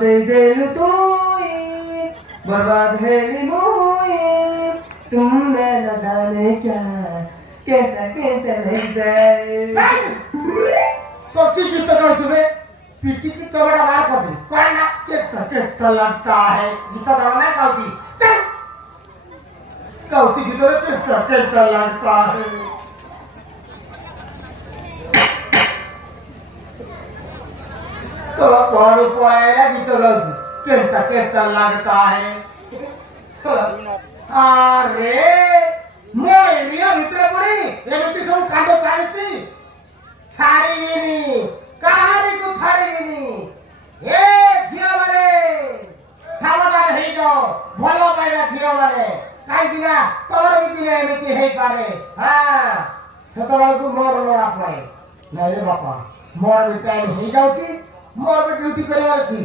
से दिल तू बर्बाद है मुई तुमने न जाने क्या कहता कहता रहता तो की गीत गाउछु रे पिटी की चमड़ा बाहर कर दे कोई ना के लगता है गीत गाना गाउची चल गाउची गीत रे के लगता है तो कौन पढ़ेगा गीत गाउची कहता लगता है अरे मोय रिया भितरे पड़ी एमिति सब कांड चालिछि छाड़ीबिनी काहारी को छाड़ीबिनी ए झियो माने सावधान हे जाओ भलो पाइबा झियो माने काई दिना तमर भी दिने एमिति हे पारे हां सेतबेल को मोर लोड़ा पड़े नहीं रे बापा मोर भी टाइम हे जाउची मोर भी ड्यूटी करवार छी